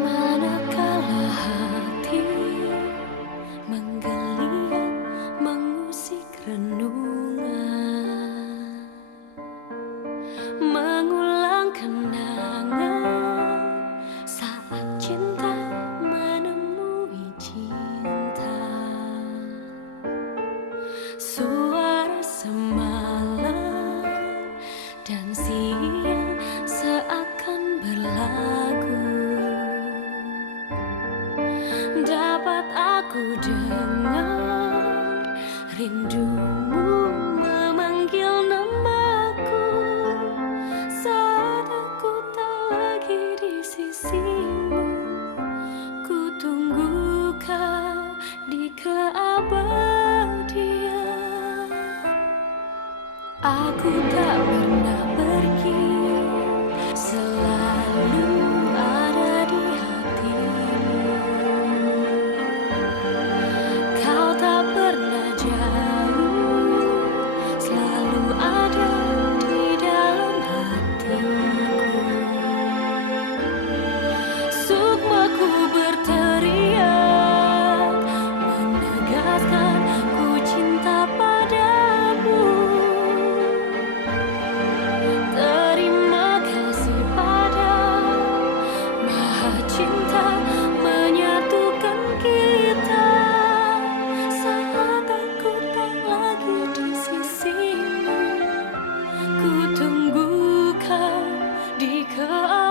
Manakala hati menggeliat mengusik renungan, mengulang kenangan saat cinta menemui cinta. Suara semalam dan siang seakan berlagu, dapat aku dengar rindumu memanggil namaku saat aku tak lagi di sisimu. Ku tunggu kau di keabadian. Aku tak pernah pergi, selalu ada di hatimu. Kau tak pernah jauh, selalu ada di dalam hatiku. Sukmaku berteriak, menegaskan ku cinta padamu. Terima kasih pada Maha Cinta menyatukan kita saat aku tak lagi di sisimu. Ku tunggu kau di keabadian.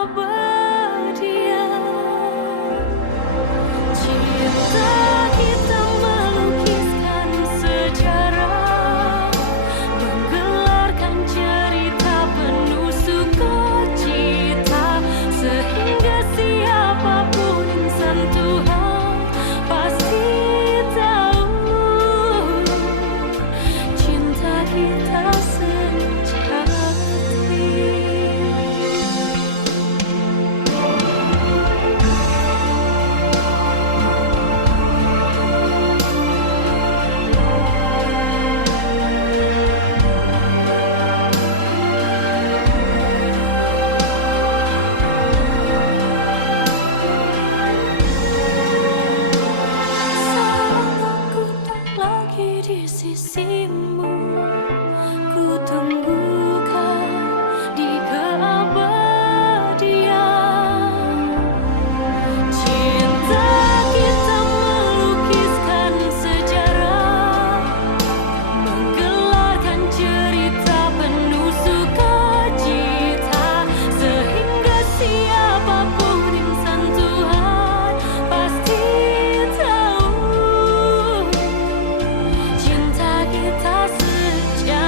Cinta kita melukiskan sejarah, menggelarkan cerita penuh sukacita, sehingga siapapun insan Tuhan pasti tahu cinta kita sejati. Saat aku tak lagi di sisimu, ku tunggu kau di keabadian. Cinta kita melukiskan sejarah, menggelarkan cerita penuh sukacita, sehingga siapapun insan Tuhan pasti tahu cinta kita sejati.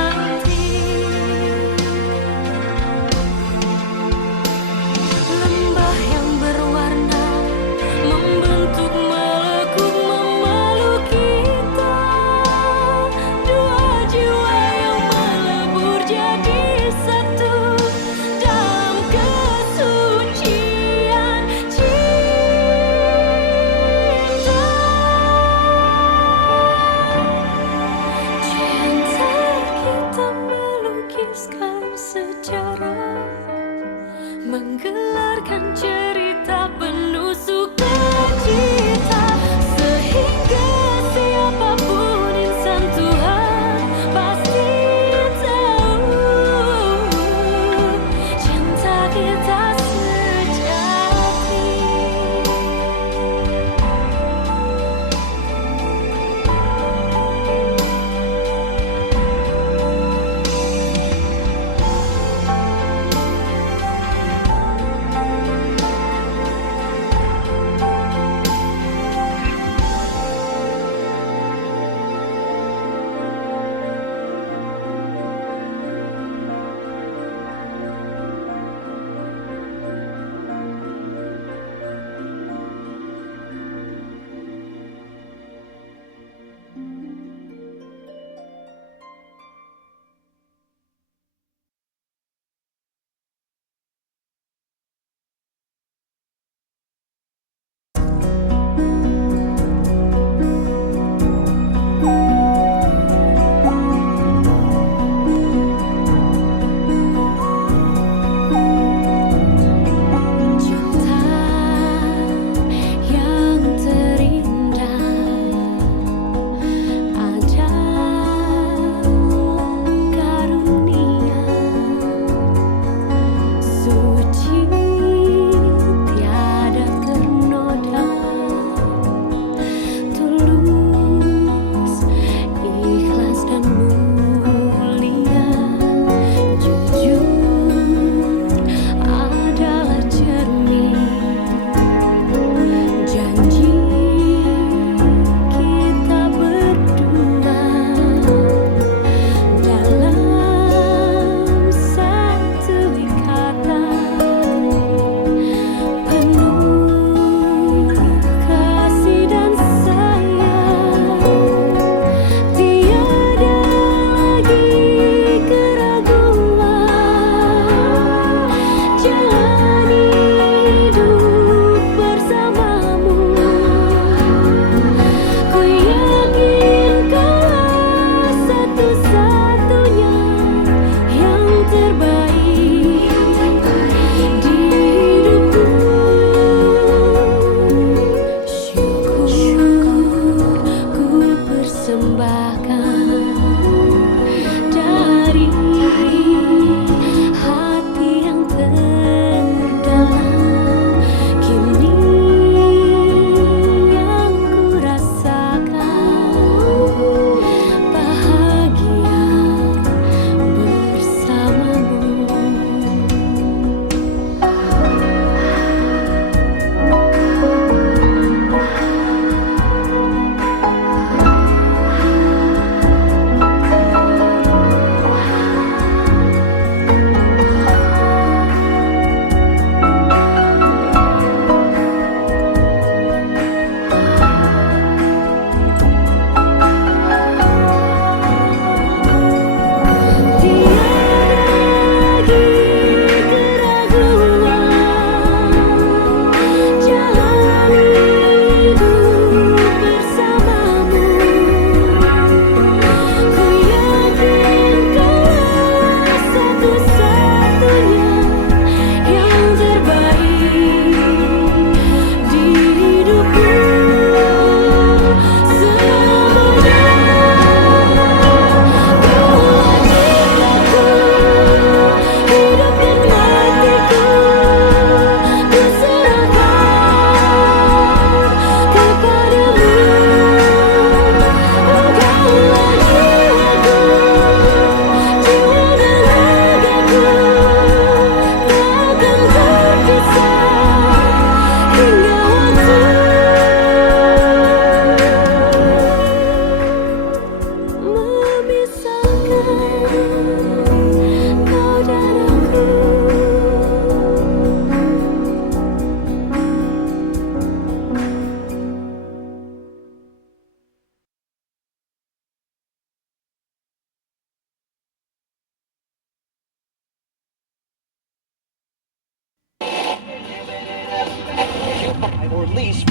release.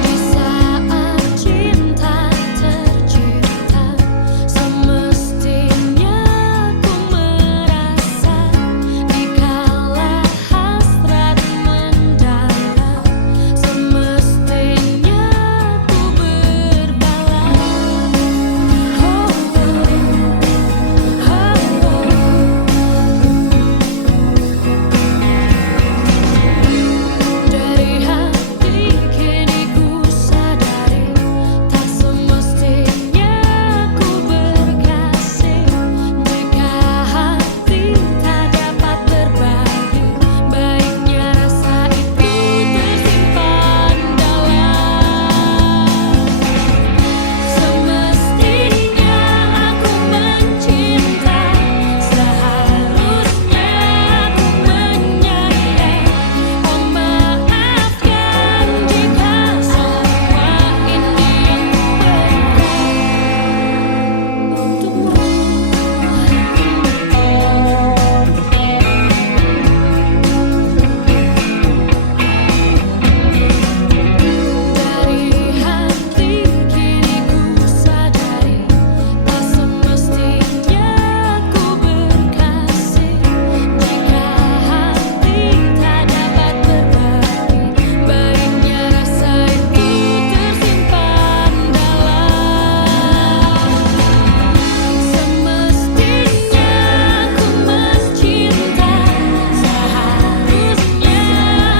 Di saat cinta tercipta, semestinya ku merasa dikala hasrat mendalam, semestinya ku berbalas. Dari hati kini ku sadari, tak semestinya ku berkasih. Jika hati tak dapat berbagi, baiknya rasa itu tersimpan dalam. Semestinya aku mencinta, seharusnya aku menyayang. Oh maafkan jika semua ini yang Dari hati kini ku sadari, tak semestinya ku berkasih. Jika hati tak dapat berbagi, baiknya rasa itu tersimpan dalam. Semestinya ku mencinta, seharusnya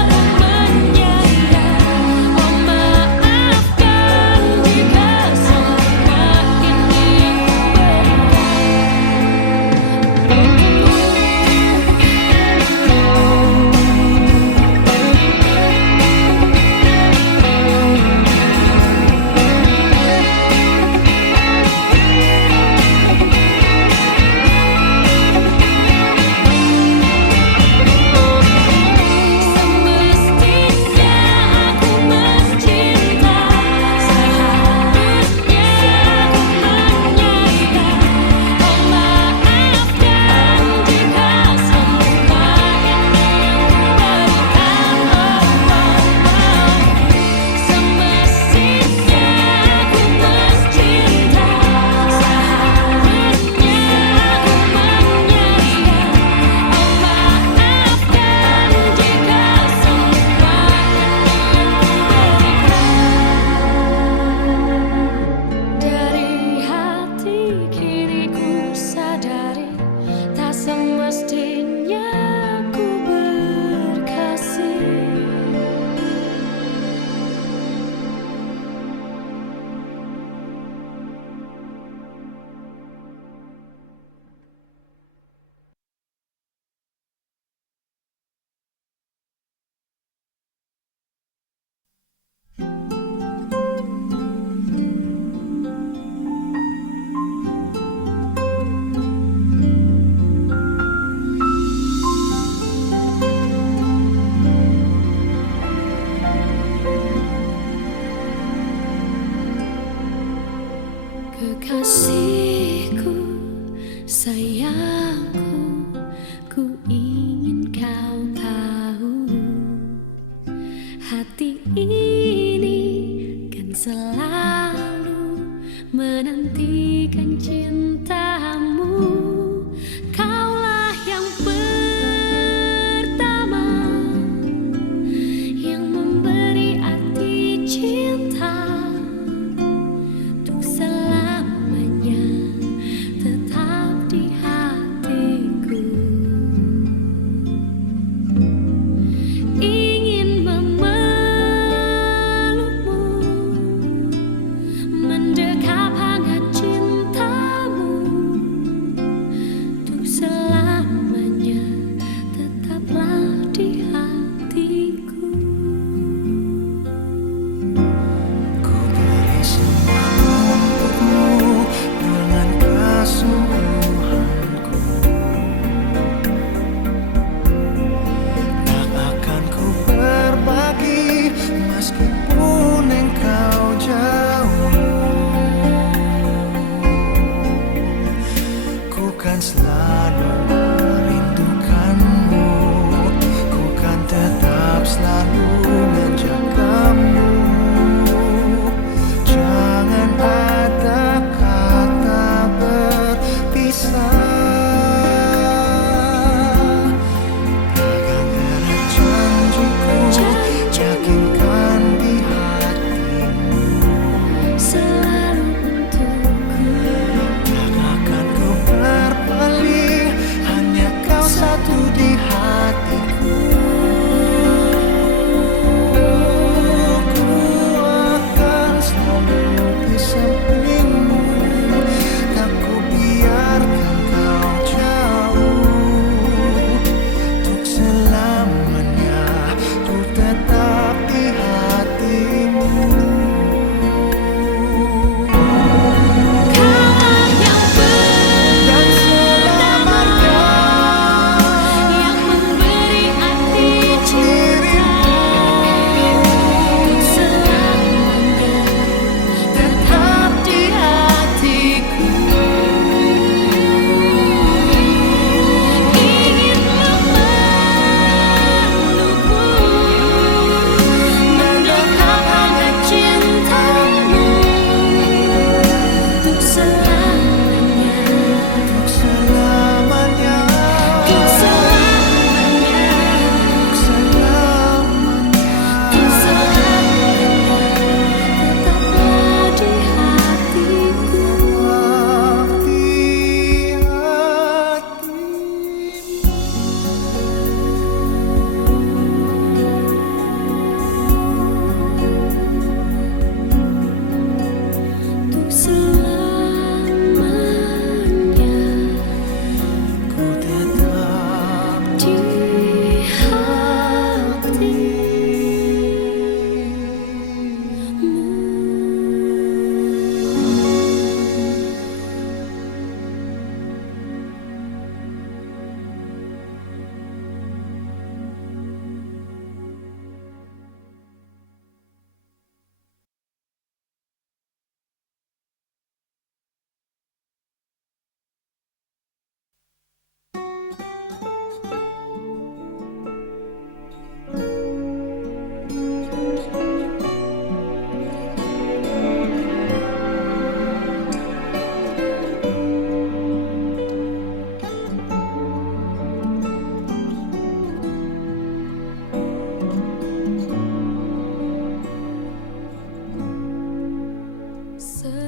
aku menyayang. Oh maafkan jika semua ini yang Semestinya aku mencinta, seharusnya aku menyayang. Oh maafkan jika semua ini yang kuberikan. Semestinya aku mencinta, seharusnya aku menyayang. Oh maafkan jika semua ini yang kuberikan. Dari hati kini ku sadari, tak semestinya ku berkasih. Kekasihku, sayangku, ku ingin kau tahu, hati ini kan selalu menantikan cintamu. Kaulah yang pertama yang memberi arti cinta. Untuk selamanya tetap di hatiku. Ingin memelukmu, mendekap hangat cintamu.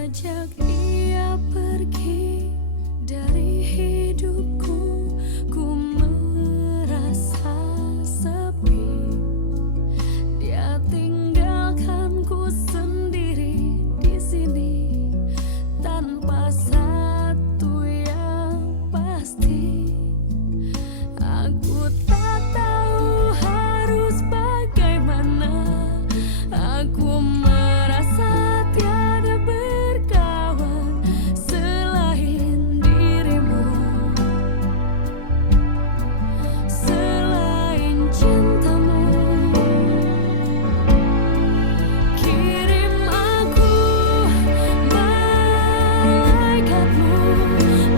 Sejak ia pergi dari hidupku, ku merasa sepi. Dia tinggalkanku sendiri di sini tanpa satu yang pasti. Aku tak tahu harus bagaimana. Aku merasa tiada berkawan selain dirimu, selain cintamu. Kirim aku malaikatmu,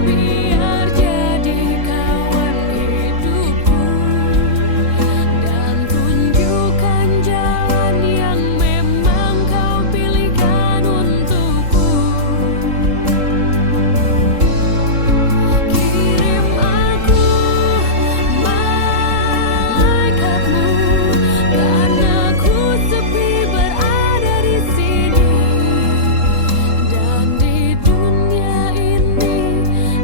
biar jadi kawan hidupku, dan tunjukkan jalan yang memang kau pilihkan untukku. Kirim aku malaikatmu, karena ku sepi berada di sini, dan di dunia ini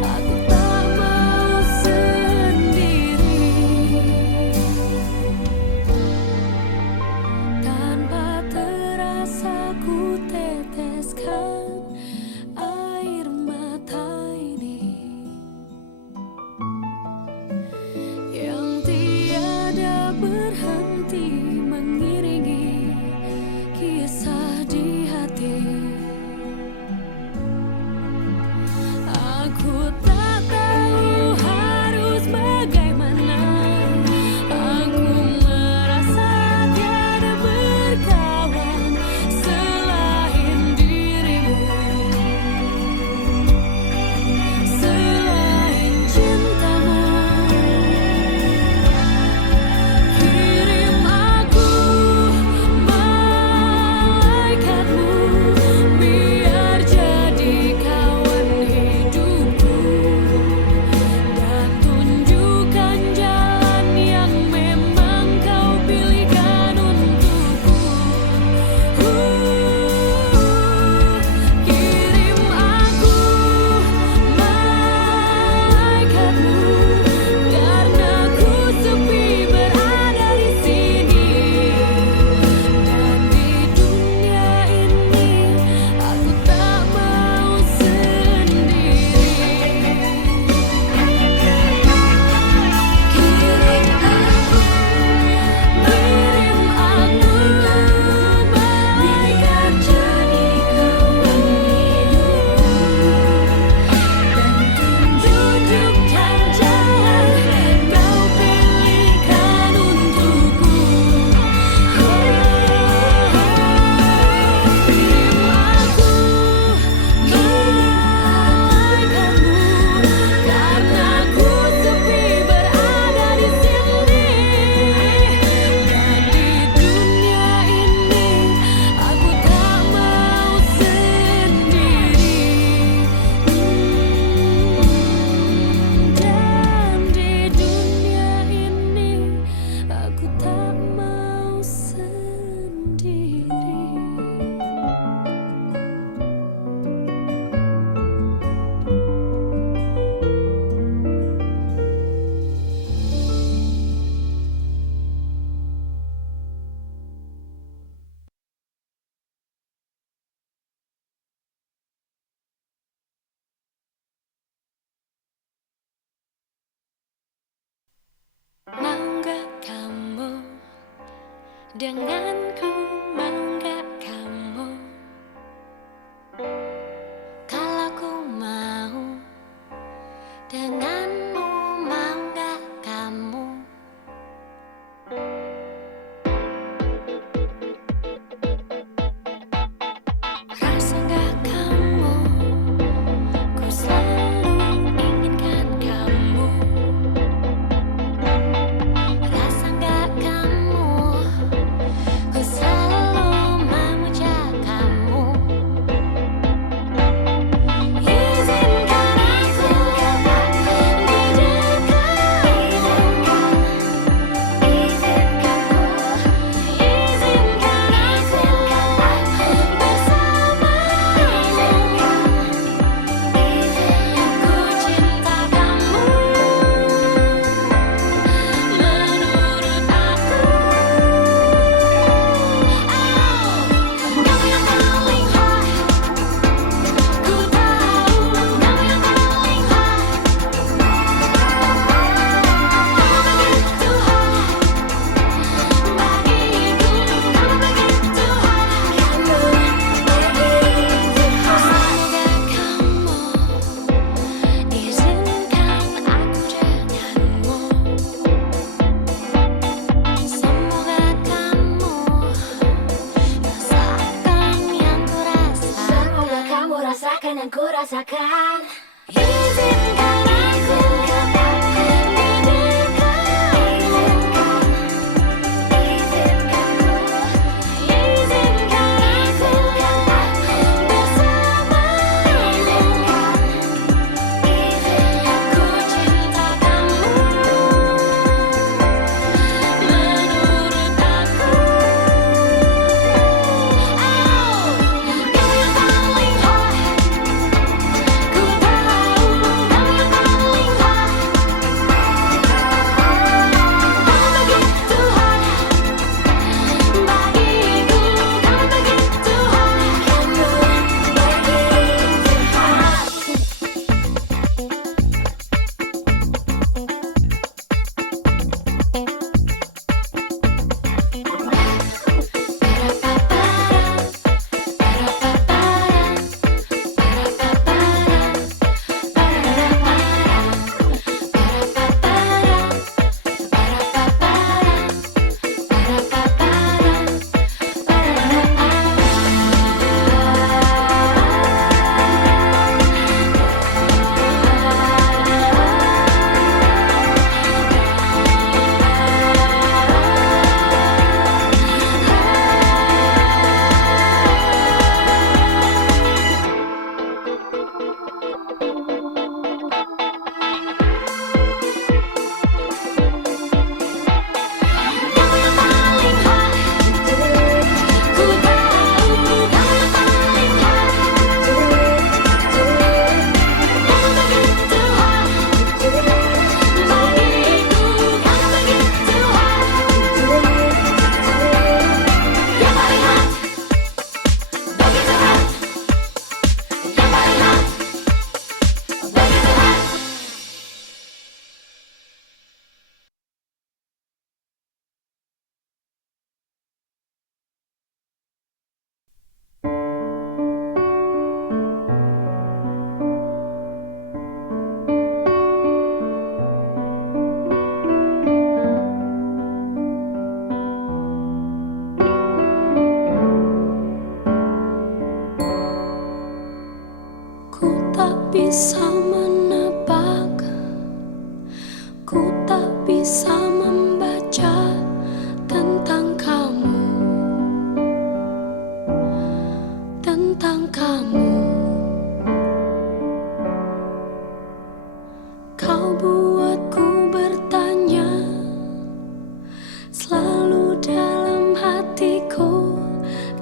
aku tak mau sendiri. Tanpa terasa ku teteskan air mata ini yang tiada berhenti mengiringi kisah di hati. Aku tak tahu harus bagaimana. Aku merasa tiada berkawan selain dirimu, selain cintamu. Kirim aku malaikatmu, biar jadi kawan hidupku, dan tunjukkan jalan yang memang kau pilihkan untukku. Kirim aku malaikatmu, karena ku sepi berada di sini, dan di dunia ini aku tak mau sendiri. Kirim aku malaikat jadi kawan hidupku, dan tunjukkan jalan kau pilihkan untukku. Kirim aku malaikatmu, karena ku sepi berada di sini, dan di dunia ini aku tak mau sendiri. Dan di dunia ini aku tak mau sendiri. Mau gak kamu denganku? Mau gak kamu kalau ku mau denganmu? Mau gak kamu? Rasa gak kamu, ku selalu inginkan kamu. Rasa gak kamu, ku selalu dengan yang ku rasakan. Izinkan aku di dekatmu. Izinkan aku bersamamu. Ku cinta kamu. Menurut aku, kamu yang paling hot. Ku tahu kamu yang paling hot. Kamu begitu hot bagiku. Kamu begitu hot. Kamu begitu hot. Kamu yang paling hot. Ku tahu kamu yang paling hot. Kamu begitu hot bagiku. Kamu begitu hot. Yang paling hot. Begitu hot. Yang paling hot. Begitu hot. Ku tak bisa menebak, ku tak bisa membaca tentang kamu, tentang kamu. Kau buatku bertanya selalu dalam hatiku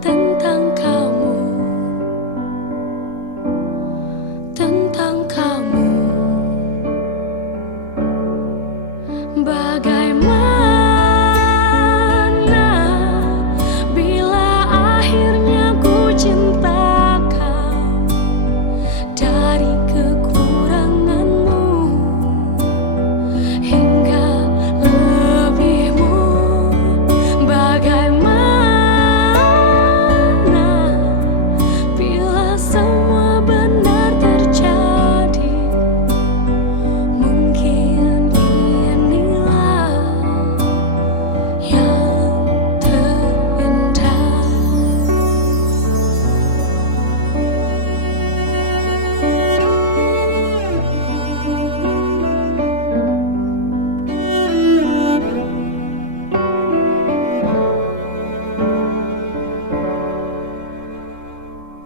tentang kamu, tentang kamu. Bagaimana bila akhirnya ku cinta kau dari kekuranganmu hingga lebihmu. Bagaimana bila semua benar terjadi? Mungkin inilah yang terindah.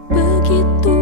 Begitu